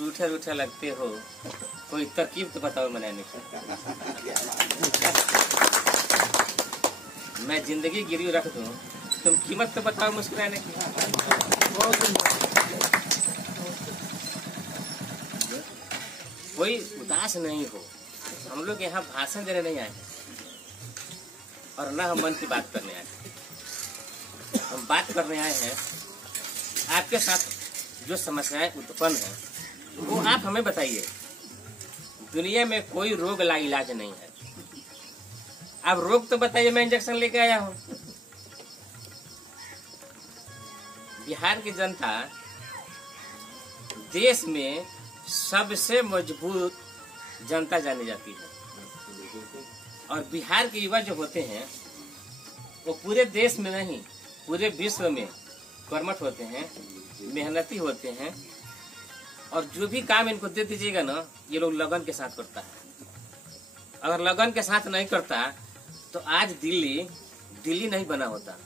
रूठे रूठे लगते हो, कोई तरकीब तो बताओ मनाने की। मैं जिंदगी गिरवी रख दूं, तुम कीमत तो बताओ मुस्कुराने की। कोई उदास नहीं हो। हम लोग यहाँ भाषण देने नहीं आए और ना हम मन की बात करने आए। हम बात करने आए हैं आपके साथ जो समस्याएं उत्पन्न हैं वो आप हमें बताइए। दुनिया में कोई रोग ला इलाज नहीं है। आप रोग तो बताइए, मैं इंजेक्शन लेके आया हूं। बिहार की जनता देश में सबसे मजबूत जनता जानी जाती है और बिहार के युवा जो होते हैं वो पूरे देश में नहीं पूरे विश्व में कर्मठ होते हैं, मेहनती होते हैं और जो भी काम इनको दे दीजिएगा ना ये लोग लगन के साथ करता है। अगर लगन के साथ नहीं करता तो आज दिल्ली नहीं बना होता।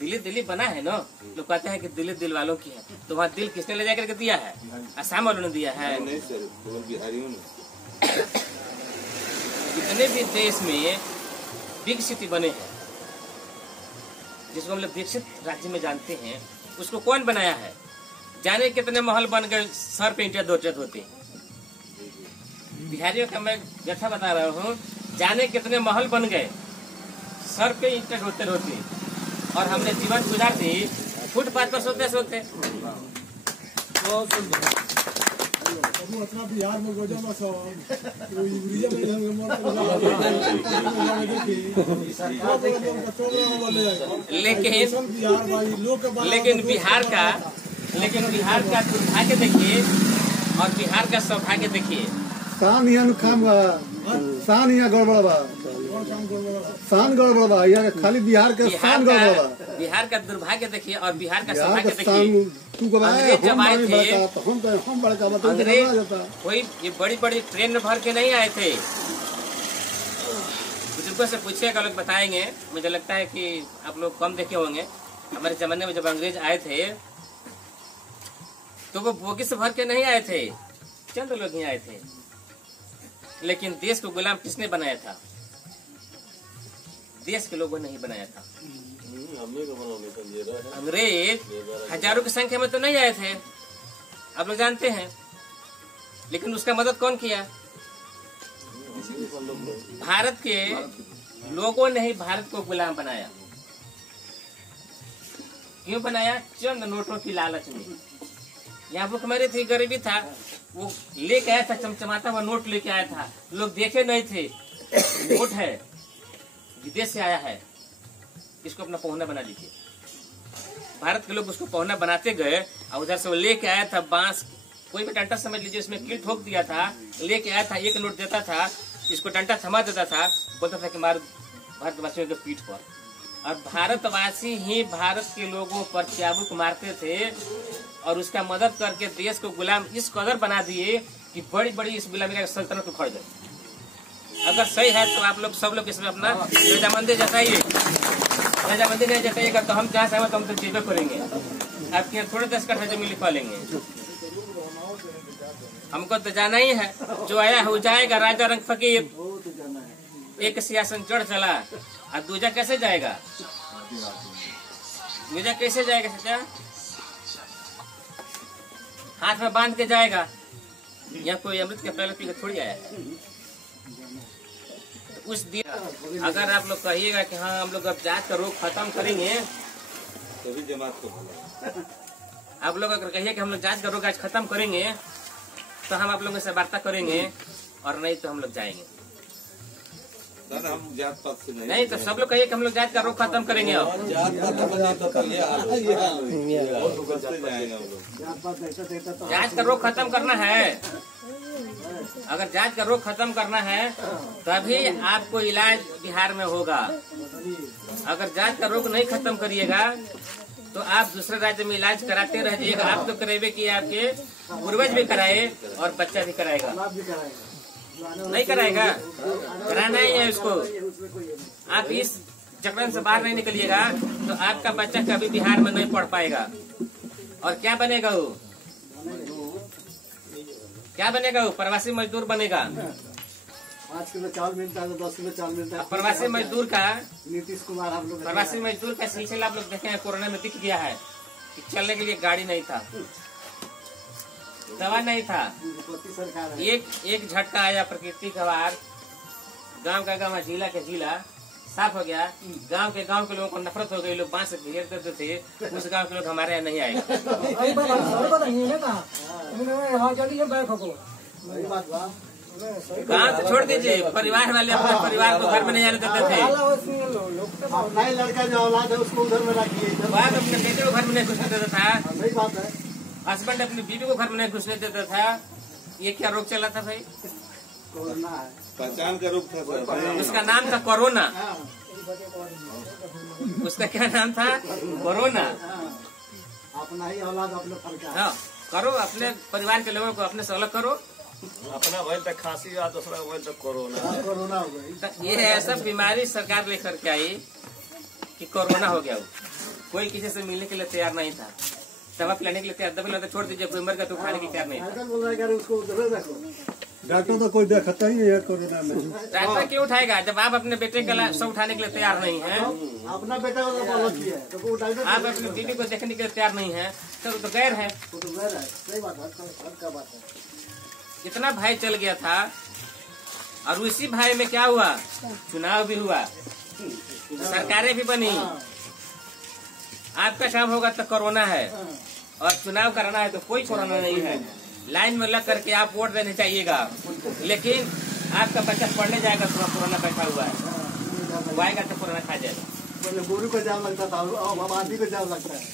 दिल्ली बना है ना। लोग कहते हैं कि दिल्ली दिल वालों की है, तो वहाँ दिल किसने ले जाकर के दिया है? असम वालों ने दिया है। जितने भी देश में बिग सिटी बने हैं, जिसको हम लोग विकसित राज्य में जानते हैं, उसको कौन बनाया है? जाने कितने महल बन गए, सर पे ईंटें दो होते। बिहारियों का मैं व्यथा बता रहा हूँ, जाने कितने महल बन गए, सर पे ईंटें ढोते होते और हमने जीवन गुजार दी फुटपाथ पर सोते सोते। बिहार में लेकिन बिहार का दुर्भाग्य देखिए और बिहार का सौभाग्य देखिए। शान यहाँ गड़बड़ बा, शान गड़बड़ बा, यहाँ खाली बिहार के शान गड़बड़ बा। बिहार का दुर्भाग्य देखिए और बिहार का सौभाग्य देखिए। अंग्रेज जब आए थे, अंग्रेज कोई ये बड़ी बड़ी ट्रेन में भर के नहीं आए थे। बुजुर्गों से पूछिएगा, लोग बताएंगे। मुझे लगता है कि आप लोग कम देखे होंगे। हमारे जमाने में जब अंग्रेज आए थे तो वो बोगी से भर के नहीं आए थे, चंद लोग ही आए थे। लेकिन देश को गुलाम किसने बनाया था? देश के लोगों ने ही बनाया था। अंग्रेज हजारों की संख्या में तो नहीं आए थे, आप लोग जानते हैं। लेकिन उसका मदद कौन किया? भारत के लोगों ने ही भारत को गुलाम बनाया। क्यों बनाया? चंद नोटों की लालच में। यहाँ भूखमरी थी, गरीबी था, वो लेके आया था, चमचमाता हुआ नोट लेके आया था। लोग देखे नहीं थे नोट है, विदेश से आया है, इसको अपना पहुना बना लीजिए। भारत के लोग उसको पहुना बनाते गए और उधर से वो लेके आया था बांस, कोई भी डंडा समझ लीजिए, उसमें कील ठोक दिया था, लेके आया था, एक नोट देता था, इसको डंडा थमा देता था, बोलता था कि मार भारतवासियों के पीठ पर। और भारतवासी ही भारत के लोगों पर चाबुक मारते थे और उसका मदद करके देश को गुलाम इस कदर बना दिए कि बड़ी बड़ी इस गुलामी का सल्तनत उखड़ गई। अगर सही है तो आप लोग सब लोग इसमें अपना रजामंदी जताइए। रजामंदी नहीं जताइएगा तो हम जहाँ सहमत हम तो जेबे करेंगे, आपके थोड़े 10 कट्ठा जमीन लिखवा लेंगे। हमको तो जाना ही है, जो आया है वो जाएगा। राजा रंग फकीर, एक सिंहासन चढ़ चला और दूजा कैसे जाएगा? दूजा कैसे जाएगा सच्चा? हाथ में बांध के जाएगा। यहाँ कोई अमृत के प्याला पी के थोड़ी आया है। तो उस दिन अगर आप लोग कहिएगा कि हाँ हम लोग अब जात का रोग खत्म करेंगे, तभी जमात को आप लोग अगर कहिए कि हम लोग जात का रोग आज खत्म करेंगे तो हम आप लोगों से वार्ता करेंगे, और नहीं तो हम लोग जाएंगे। हम जात पात से नहीं तो सब लोग कहिए कि हम लोग जात का रोग खत्म करेंगे। अब जात का रोग खत्म करना है। अगर जात का रोग खत्म करना है तभी आपको इलाज बिहार में होगा। अगर जात का रोग नहीं खत्म करिएगा तो आप दूसरे राज्य में इलाज कराते रह जाइएगा। आप तो करेबे कि आपके पूर्वज भी कराए और बच्चा भी कराएगा, नहीं कराएगा, कराना ही है उसको। आप इस जकड़न से बाहर नहीं निकलिएगा तो आपका बच्चा कभी बिहार में नहीं पढ़ पाएगा। और क्या बनेगा वो? क्या बनेगा वो? प्रवासी मजदूर बनेगा। 5 किलो चावल मिलता है तो 10 किलो चावल मिलता है। प्रवासी मजदूर का नीतीश कुमार हम लोग प्रवासी मजदूर का सिलसिला आप लोग देखे हैं, कोरोना में दिख गया है कि चलने के लिए गाड़ी नहीं था, दवा नहीं था। सरकार है। एक झटका आया प्रकृति का वार, गांव का गांव, जिला के जिला साफ हो गया। गांव के लोगों को नफरत हो गई, लोग बांस से घेर देते थे। उस गांव के लोग हमारे यहाँ नहीं आएगा। वही बात बा। गांव तो छोड़ दीजिए, परिवार वाले अपने परिवार को घर में नहीं आने देते थे। अपना ही लड़का जो औलाद है उसको उधर में रखिए। बाप अपने बेटे को घर में नहीं घुसने देता था, सही बात है। हस्बैंड अपनी बीवी को घर में नहीं घुसने देता था। ये क्या रोग चला था भाई? कोरोना है। पहचान का रूप था सर। उसका नाम था कोरोना। उसका क्या नाम था? कोरोना। अपना ही औलाद अपने फरका। हाँ, करो अपने परिवार के लोगों को अपने से अलग करो। अपना वही तक खांसी हुआ, दूसरा वही तक कोरोना। कोरोना हो गई। तो ये ऐसा बीमारी सरकार लेकर के आई कि कोरोना हो गया। वो कोई किसी से मिलने के लिए तैयार नहीं था, दवा पिलाने के लिए तैयार, दवा पिलाते छोड़ दीजिए, कोई मर गया तो खाने की तैयार नहीं था। डॉक्टर बोल रहा है उसको उधर रखो। डॉक्टर तो कोई देखता ही नहीं है कोरोना में। डॉक्टर क्यों उठाएगा जब आप अपने बेटे का सब उठाने के लिए तैयार नहीं है? अपना बेटा तो वो डॉक्टर आप अपनी बीवी को देखने के लिए तैयार नहीं है तो वो तो गैर है। वो तो गैर है। सही बात है, हर का बात है। इतना भय चल गया था, और उसी भय में क्या हुआ? चुनाव भी हुआ, सरकारें भी बनी। आपका काम होगा तो कोरोना है, और चुनाव कराना है तो कोई कोरोना नहीं है। लाइन में लग करके आप वोट देने चाहिएगा, लेकिन आपका बच्चा पढ़ने जाएगा तो कोरोना बैठा हुआ है, वो आएगा तो कोरोना खा जाएगा। पहले गोरू को जाम लगता था, अब आदमी को जाम लगता है।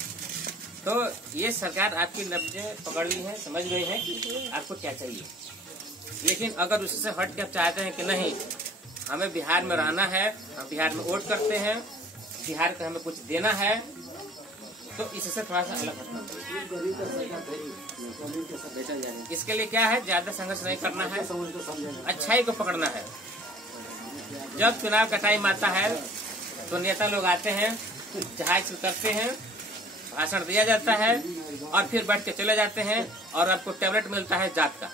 तो ये सरकार आपकी नब्जें पकड़ ली है, समझ गई है कि आपको क्या चाहिए। लेकिन अगर उससे हट के आप चाहते हैं कि नहीं, हमें बिहार में रहना है, हम बिहार में वोट करते हैं, बिहार को हमें कुछ देना है, तो इससे थोड़ा सा अलग हटना चाहिए। इसके लिए क्या है, ज्यादा संघर्ष नहीं करना है, अच्छाई को पकड़ना है। जब चुनाव का टाइम आता है तो नेता लोग आते हैं, जहाज उतरते हैं, भाषण दिया जाता है, और फिर बैठ के चले जाते हैं, और आपको टैबलेट मिलता है जात का।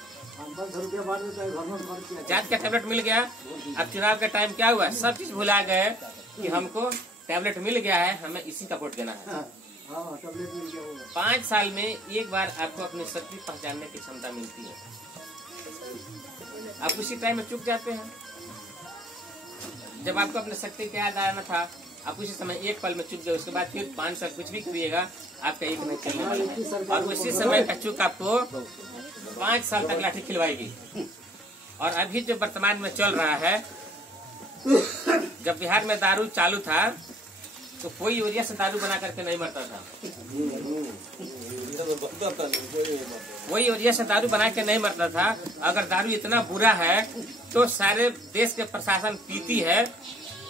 जात का टैबलेट मिल गया। अब चुनाव का टाइम क्या हुआ, सब चीज भुला गए कि हमको टैबलेट मिल गया है, हमें इसी का वोट देना है। 5 साल में एक बार आपको अपनी शक्ति पहचानने की क्षमता मिलती है, आप उसी टाइम में चुक जाते हैं। जब आपको अपने शक्ति का याद आना था, आप उसी समय एक पल में चुक गए। उसके बाद फिर 5 साल कुछ भी करिएगा, आपका एक नहीं चलने वाला है, और उसी समय का चुक आपको 5 साल तक लाठी खिलवाएगी। और अभी जो वर्तमान में चल रहा है, जब बिहार में दारू चालू था तो कोई यूरिया से दारू बना करके नहीं मरता था, वही यूरिया से दारू बना के नहीं मरता था। अगर दारू इतना बुरा है तो सारे देश के प्रशासन पीती है,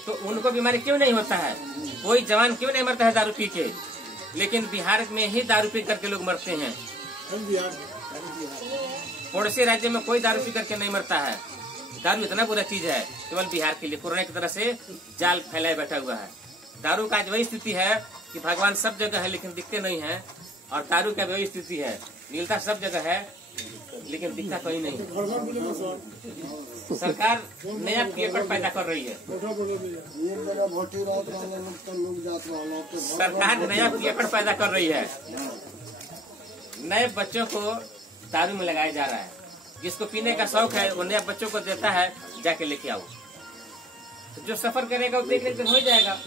तो उनको बीमारी क्यों नहीं होता है? कोई जवान क्यों नहीं मरता है दारू पी के? लेकिन बिहार में ही दारू पी करके लोग मरते हैं। पड़ोसी राज्य में कोई दारू पी करके नहीं मरता है। दारू इतना बुरा चीज है, केवल बिहार के लिए कोरोना की तरह से जाल फैलाए बैठा हुआ है। दारू का आज वही स्थिति है कि भगवान सब जगह है लेकिन दिखते नहीं है, और दारू का वही स्थिति है, मिलता सब जगह है लेकिन दिखता कहीं नहीं। सरकार नया पेपर पैदा कर रही है, सरकार नया पेपर पैदा कर रही है। नए बच्चों को दारू में लगाया जा रहा है, जिसको पीने का शौक है वो नया बच्चों को देता है, जाके लेके आओ। तो जो सफर करेगा वो एक दिन हो जाएगा।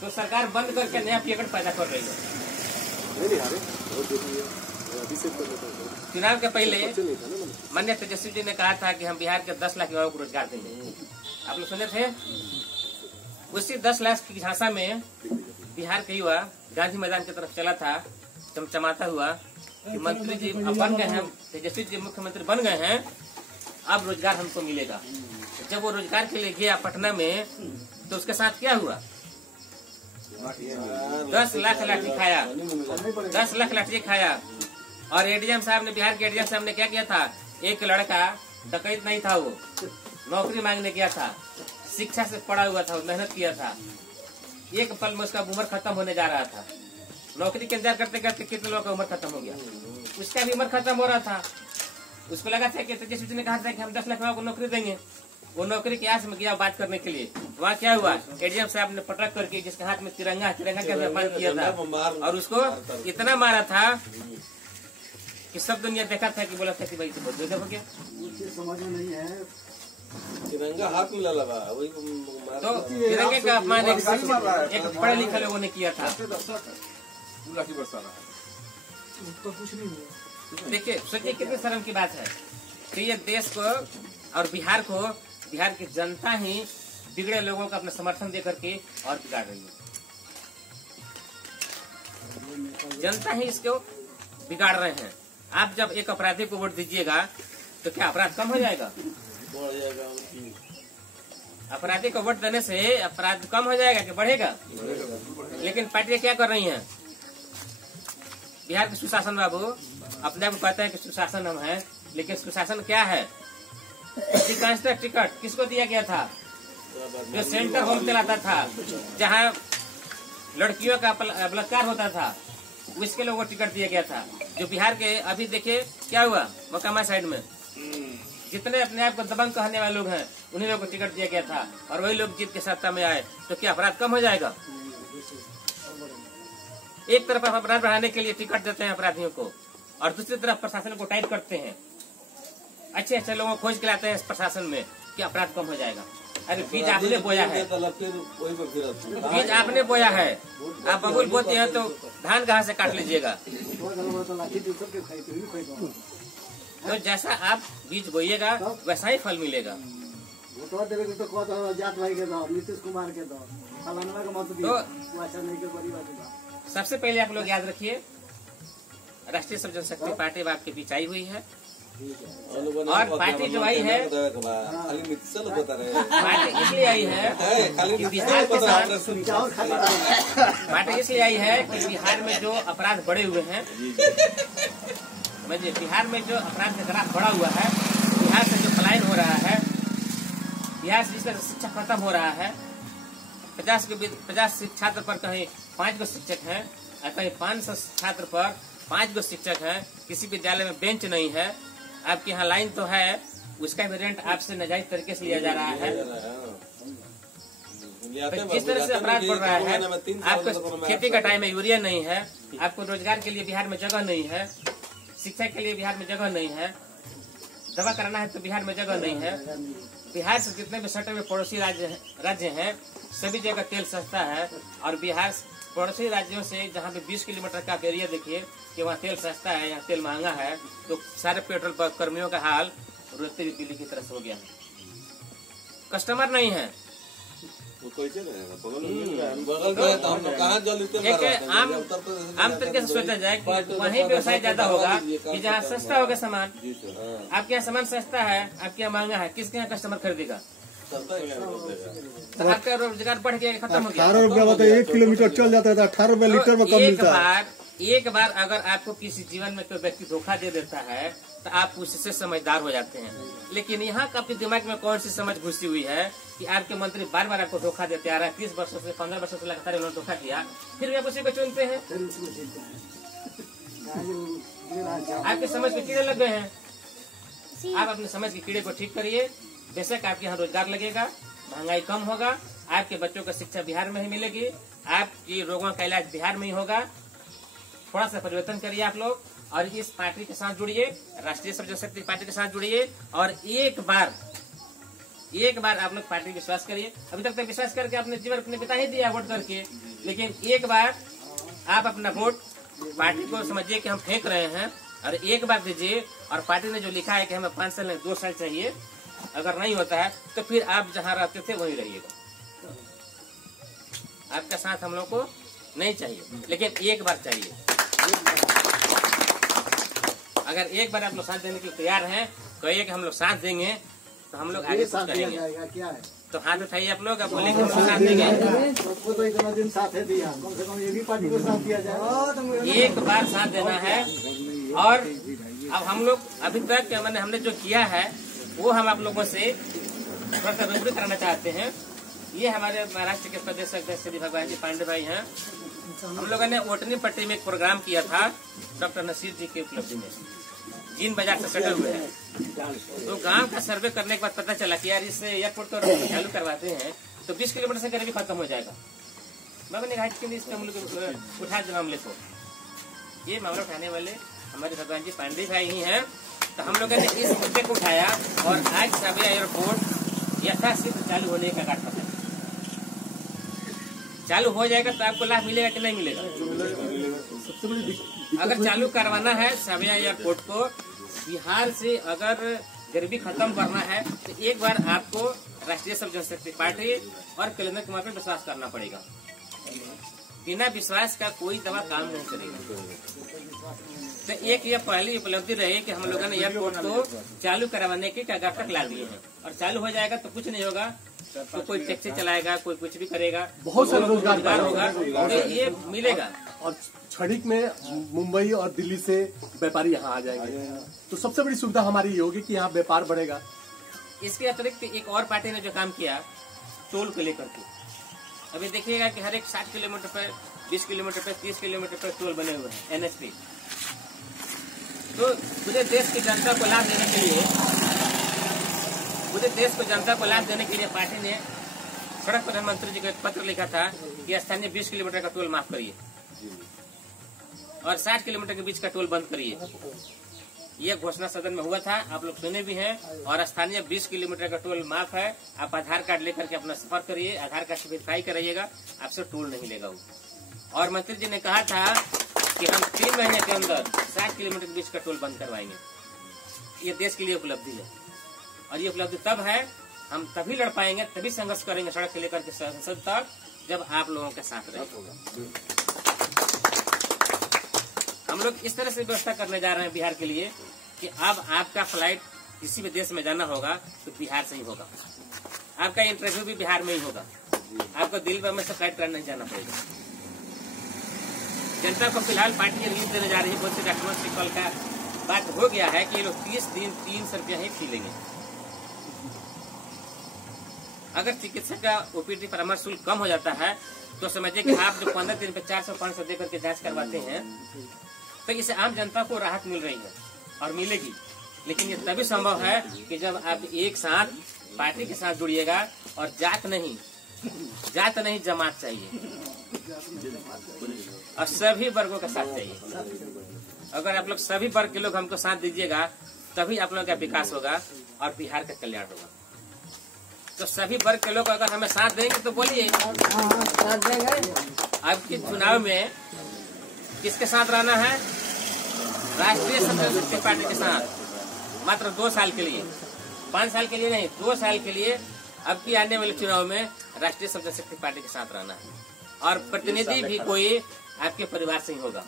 तो सरकार बंद करके नया पेपर पैदा कर रही है। चुनाव के पहले माननीय तेजस्वी जी ने कहा था कि हम बिहार के 10 लाख युवाओं को रोजगार देंगे। आप लोग सुने थे? उसी 10 लाख की झांसा में बिहार के युवा गांधी मैदान की तरफ चला था, चमचमाता हुआ कि मंत्री जी अब बन गए हैं, तेजस्वी जी मुख्यमंत्री बन गए हैं, अब रोजगार हमको मिलेगा। जब वो रोजगार के लिए गया पटना में, तो उसके साथ क्या हुआ? 10 लाख लाठी खाया, 10 लाख लाठी खाया। और एडीएम साहब ने, बिहार के एडीएम साहब ने क्या किया था? एक लड़का डकैत नहीं था, वो नौकरी मांगने गया था, शिक्षा से पढ़ा हुआ था, मेहनत किया था। एक पल में उसका उम्र खत्म होने जा रहा था। नौकरी के इंतजार करते करते कितने लोगों का उम्र खत्म हो गया, उसका भी उम्र खत्म हो रहा था। उसको लगा था कि तेजस्वी ने कहा था कि हम 10 लाख को नौकरी देंगे। वो नौकरी की आस में गया बात करने के लिए। वहाँ क्या हुआ, एडीएम साहब ने पटक करके जिसके हाथ में तिरंगा का व्यापार किया था और उसको इतना मारा था कि सब दुनिया देखा था कि बोला था कि भाई तो बहुत हो गया। समझ में नहीं है, तिरंगा हाथ में लगा वही तो तिरंगे का अपमान एक पढ़े लिखे लोगों ने किया था। देखिए सोचिए कितनी शर्म की बात है कि ये देश को और बिहार की जनता ही बिगड़े लोगों का अपना समर्थन दे करके और बिगाड़ रही है। जनता ही इसको बिगाड़ रहे हैं। आप जब एक अपराधी को वोट दीजिएगा तो क्या अपराध कम हो जाएगा? अपराधी को वोट देने से अपराध कम हो जाएगा कि बढ़ेगा? लेकिन पार्टियां क्या कर रही हैं? बिहार के सुशासन बाबू अपने आप को कहते हैं कि सुशासन हम है, लेकिन सुशासन क्या है? टिकट किसको दिया गया था? जो सेंटर होम चलाता था, जहाँ लड़कियों का बलात्कार होता था, उसके लोगों को टिकट दिया गया था। जो बिहार के अभी देखिए क्या हुआ मोकामा साइड में, जितने अपने आप को दबंग कहने वाले लोग हैं उन्हीं लोगों को टिकट दिया गया था और वही लोग जीत के सत्ता में आए, तो क्या अपराध कम हो जाएगा? एक तरफ अपराध बढ़ाने के लिए टिकट देते हैं अपराधियों को और दूसरी तरफ प्रशासन को टाइट करते हैं। अच्छे अच्छे लोगों को खोज के लाते हैं प्रशासन में कि अपराध कम हो जाएगा। अरे बीज आपने बोया है, बीज आपने बोया है, आप बबूल बोते हैं तो धान कहाँ से काट लीजिएगा? तो जैसा आप बीज बोइएगा वैसा ही फल मिलेगा। तो सबसे पहले आप लोग याद रखिए, राष्ट्रीय सब जनशक्ति पार्टी आपके बीच आई हुई है और पार्टी जो आई है पार्टी इसलिए आई है कि बिहार के साथ पार्टी इसलिए आई है कि बिहार में जो अपराध बढ़े हुए हैं, बिहार में जो अपराध का ग्राफ बढ़ा हुआ है, बिहार से जो पलायन हो रहा है, बिहार से जिसका शिक्षा खत्म हो रहा है, 50 छात्र पर कहीं 5 गो शिक्षक हैं और कहीं 500 छात्र पर 5 गो शिक्षक हैं, किसी विद्यालय में बेंच नहीं है, आपके यहाँ लाइन तो है, उसका भी रेंट आपसे नाजायज तरीके से लिया जा रहा है। जिस तरह से अपराध बढ़ रहा है, आपको खेती का टाइम में यूरिया नहीं है, आपको रोजगार के लिए बिहार में जगह नहीं है, शिक्षा के लिए बिहार में जगह नहीं है, दवा कराना है तो बिहार में जगह नहीं है। बिहार से जितने भी सटे हुए पड़ोसी राज्य हैं सभी जगह तेल सस्ता है और बिहार पड़ोसी राज्यों से जहाँ पे 20 किलोमीटर का एरिया देखिए कि वहाँ तेल सस्ता है, यहाँ तेल महंगा है, तो सारे पेट्रोल पंप कर्मियों का हाल रोते हुए बिजली की तरह से हो गया है। कस्टमर नहीं है। आम तरीके से सोचा जाए कि वहीं व्यवसाय ज्यादा होगा कि जहाँ सस्ता होगा सामान। आपके यहाँ सामान सस्ता है, आपके यहाँ महंगा है, किसके यहाँ कस्टमर खरीदेगा? तो आपका रोजगार बढ़ गया, खत्म हो गया। 18 रुपया बताइए, 1 किलोमीटर चल जाता था, 18 रुपया लीटर में कम मिलता है। एक बार अगर आपको किसी जीवन में कोई व्यक्ति धोखा दे देता है तो आप उससे समझदार हो जाते हैं। लेकिन यहाँ का आपके दिमाग में कौन सी समझ घुसी हुई है कि आपके मंत्री बार बार आपको धोखा देते आ रहा है, 30 वर्षों से 15 वर्षों से लगातार उन्होंने धोखा किया, फिर भी आप उसी को चुनते हैं। आपके समझ के कीड़े लग गए हैं। आप अपने समझ के कीड़े को ठीक करिए। बेशक आपके यहाँ रोजगार लगेगा, महंगाई कम होगा, आपके बच्चों को शिक्षा बिहार में ही मिलेगी, आपकी रोगों का इलाज बिहार में ही होगा। थोड़ा सा परिवर्तन करिए आप लोग और इस पार्टी के साथ जुड़िए, राष्ट्रीय सब जनशक्ति पार्टी के साथ जुड़िए और एक बार आप लोग पार्टी विश्वास करिए। अभी तक तो विश्वास करके आपने जीवन अपने बिता ही दिया वोट करके, लेकिन एक बार आप अपना वोट पार्टी को समझिए कि हम फेंक रहे हैं और एक बार दीजिए। और पार्टी ने जो लिखा है कि हमें 5 साल नहीं 2 साल चाहिए, अगर नहीं होता है तो फिर आप जहाँ रहते थे वहीं रहिएगा। आपका साथ हम लोग को नहीं चाहिए, लेकिन एक बार चाहिए। अगर एक बार आप लोग साथ देने के लिए तैयार हैं, कहिए कि हम लोग साथ देंगे, तो हम लोग आगे कुछ करेंगे। तो हाथ उठाइए आप लोग, आप बोले कि हम लोग साथ देंगे। सबको तो इतना दिन साथ है दिया, कम से कम ये भी पार्टी को साथ दिया जाए। एक बार साथ देना है। और अब हम लोग अभी तक हमने जो किया है वो हम आप लोगों से थोड़ा सा रूबरू कराना चाहते हैं। ये हमारे महाराष्ट्र के प्रदेश अध्यक्ष श्री भगवान जी पांडे भाई हैं। हम लोगों ने ओटनी पट्टी में एक प्रोग्राम किया था डॉक्टर नसीर जी की उपलब्धि में। जीन बाजार से सटे हुए हैं। तो गांव का सर्वे करने के बाद पता चला कि यार इस एयरपोर्ट तो चालू करवाते हैं तो 20 किलोमीटर से गरीबी खत्म हो जाएगा। बाबा ने कहा कि इस उठा दे मामले को। ये मामला उठाने वाले हमारे भगवान जी पांडे भाई ही हैं। तो हम लोगों ने इस मुद्दे को उठाया और आज साबिया एयरपोर्ट यथाशीघ्र चालू होने का गांठ पकड़ा। चालू हो जाएगा तो आपको लाभ मिलेगा कि नहीं मिलेगा? सबसे बड़ी अगर चालू करवाना है साबिया एयरपोर्ट को, बिहार से अगर गरीबी खत्म करना है तो एक बार आपको राष्ट्रीय सब जनशक्ति पार्टी और कलेंदर कुमार पर विश्वास करना पड़ेगा। बिना विश्वास का कोई दवा काम नहीं करेगा। तो एक ये पहली उपलब्धि रही कि हम लोगों ने एयरपोर्ट को चालू करवाने की कगार तक ला दिए हैं और चालू हो जाएगा तो कुछ नहीं होगा। तो कोई टैक्सी चलाएगा, कोई कुछ भी करेगा, बहुत सारे रोजगार होगा, तो ये मिलेगा। और क्षणिक में मुंबई और दिल्ली से व्यापारी यहाँ आ जाएंगे, तो सबसे बड़ी सुविधा हमारी ये होगी कि यहाँ व्यापार बढ़ेगा। इसके अतिरिक्त एक और पार्टी ने जो काम किया टोल को लेकर के, अभी देखिएगा कि हर एक 60 किलोमीटर पर, 20 किलोमीटर पर, 30 किलोमीटर पर टोल बने हुए हैं एनएचपी। तो पूरे देश की जनता को लाभ देने के लिए, पूरे देश को जनता को लाभ देने के लिए पार्टी ने सड़क परिवहन मंत्री जी को एक पत्र लिखा था कि स्थानीय 20 किलोमीटर का टोल माफ करिए और 60 किलोमीटर के बीच का टोल बंद करिए। यह घोषणा सदन में हुआ था, आप लोग सुने भी हैं। और स्थानीय 20 किलोमीटर का टोल माफ है। आप आधार कार्ड लेकर के अपना सफर करिए, आधार कार्ड से वेरीफाई कराइएगा, आपसे टोल नहीं लेगा वो। और मंत्री जी ने कहा था कि हम 3 महीने के अंदर 60 किलोमीटर के बीच का टोल बंद करवाएंगे। ये देश के लिए उपलब्धि है और ये उपलब्धि तब है, हम तभी लड़ पाएंगे, तभी संघर्ष करेंगे सड़क से लेकर के संसद तक, जब आप लोगों के साथ रहेंगे। हम लोग इस तरह से व्यवस्था करने जा रहे हैं बिहार के लिए कि अब आपका फ्लाइट किसी भी देश में जाना होगा तो बिहार से ही होगा। आपका इंटरव्यू भी बिहार में ही होगा। आपको दिल्ली बम्बई से फ्लाइट करने नहीं जाना पड़ेगा। जनता को फिलहाल पार्टी रिलीज देने जा रही है। बहुत से डॉक्यूमेंट्स की कल का बात हो गया है कि ये लोग 30 दिन 300 रुपया ही फी लेंगे। अगर चिकित्सक का ओपीडी परामर्श शुल्क कम हो जाता है तो समझिए कि आप जो 15 दिन पे 400-500 देकर के जांच करवाते हैं तो इससे आम जनता को राहत मिल रही है और मिलेगी। लेकिन ये तभी संभव है कि जब आप एक साथ पार्टी के साथ जुड़िएगा और जात नहीं जमात चाहिए और सभी वर्गों का साथ चाहिए। अगर आप लोग सभी वर्ग के लोग हमको साथ दीजिएगा तभी आप लोगों का विकास होगा और बिहार का कल्याण होगा। तो सभी वर्ग के लोग अगर हमें साथ देंगे तो बोलिए अब के चुनाव में किसके साथ रहना है? राष्ट्रीय जनशक्ति पार्टी के साथ। मात्र 2 साल के लिए, 5 साल के लिए नहीं, 2 साल के लिए अब की आने वाले चुनाव में राष्ट्रीय जनशक्ति पार्टी के साथ रहना है। और प्रतिनिधि भी कोई आपके परिवार से ही होगा।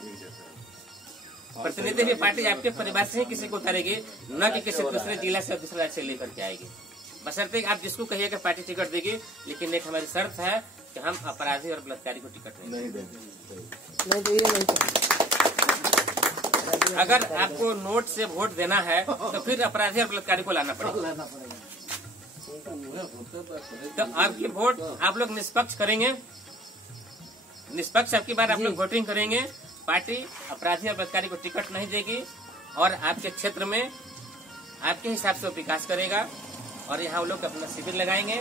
प्रतिनिधि भी पार्टी आपके परिवार से ही किसी को उतारेगी, न कि किसी दूसरे जिला से दूसरे राज्य से लेकर के आएगी। बशर्ते आप जिसको कहिएगा पार्टी टिकट देगी, लेकिन एक हमारी शर्त है कि हम अपराधी और बलात्कारी को टिकट नहीं देंगे। अगर आपको नोट से वोट देना है तो फिर अपराधी और बलात्कारी को लाना पड़ेगा। तो आपकी वोट आप लोग निष्पक्ष करेंगे, निष्पक्ष आपकी बार आप लोग वोटिंग करेंगे। पार्टी अपराधी और बलात्कारी को टिकट नहीं देगी और आपके क्षेत्र में आपके हिसाब से विकास करेगा और यहाँ लोग अपना शिविर लगाएंगे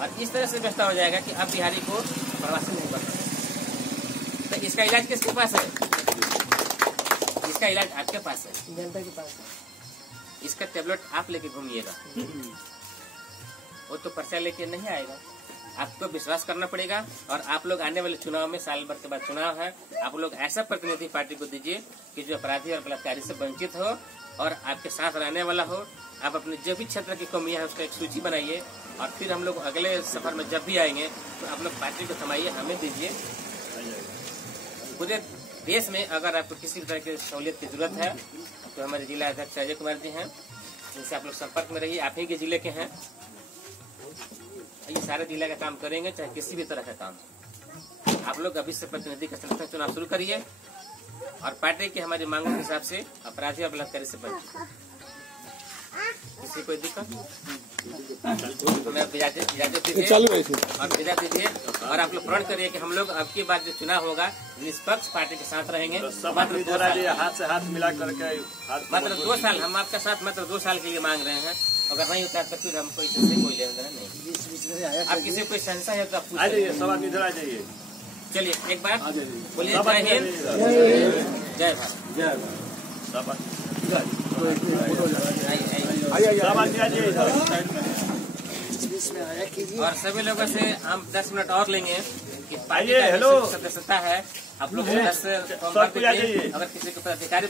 और इस तरह से व्यवस्था हो जाएगा कि अब बिहारी को प्रवासी नहीं बन सकता। तो इसका इलाज किसके पास है? इसका इलाज आपके पास है, जनता के पास है। इसका टेबलेट आप लेके घूमिएगा, वो तो पर्चा लेके नहीं आएगा। आपको विश्वास करना पड़ेगा और आप लोग आने वाले चुनाव में, साल भर के बाद चुनाव है, आप लोग ऐसा प्रतिनिधि पार्टी को दीजिए कि जो अपराधी और बलात्कारी से वंचित हो और आपके साथ रहने वाला हो। आप अपने जो भी क्षेत्र की कमियां है उसका एक सूची बनाइए और फिर हम लोग अगले सफर में जब भी आएंगे तो आप लोग पार्टी को थमाइए, हमें दीजिए। पूरे देश में अगर आपको किसी भी तरह की सहूलियत की जरूरत है तो हमारे जिला अध्यक्ष अजय कुमार जी हैं, जिनसे आप लोग संपर्क में रहिए। आप ही के जिले के हैं, ये सारे जिला का काम करेंगे, चाहे किसी भी तरह का काम। आप लोग अभी से प्रतिनिधि का संरक्षण चुनाव शुरू करिए और पार्टी की हमारी मांगों के हिसाब से अपराधी और बलात्कारी से बचिए। किसी कोई दिक्कत हमें इजाजत दीजिए चालू है इसे। और इजाजत दीजिए और आप लोग प्रण करिए कि हम लोग अब की बार जो चुनाव होगा निष्पक्ष पार्टी के साथ रहेंगे। तो सब मात्र आदमी 2 जरा साल जी हाथ से हाथ मिला करके मात्र 2 साल हम आपका साथ मात्र 2 साल के लिए मांग रहे हैं। अगर नहीं होता तो फिर हमको इससे कोई लेना देना नहीं। आप किसी कोई संशय है तो आप पूछ आ जाइए, सकते सब आदमी इधर आ जाइए। हैं। चलिए एक बार बोलिए सब जय आदमी हिंद जय भारत। सब आदमी आइए, सब आदमी आ जाइए इधर। और सभी लोगों से हम 10 मिनट और लेंगे कि पार्टी आइए, का हेलो। जो सदस्यता है आप लोग 10 सब कोई आ जाइए। अगर किसी को अधिकारी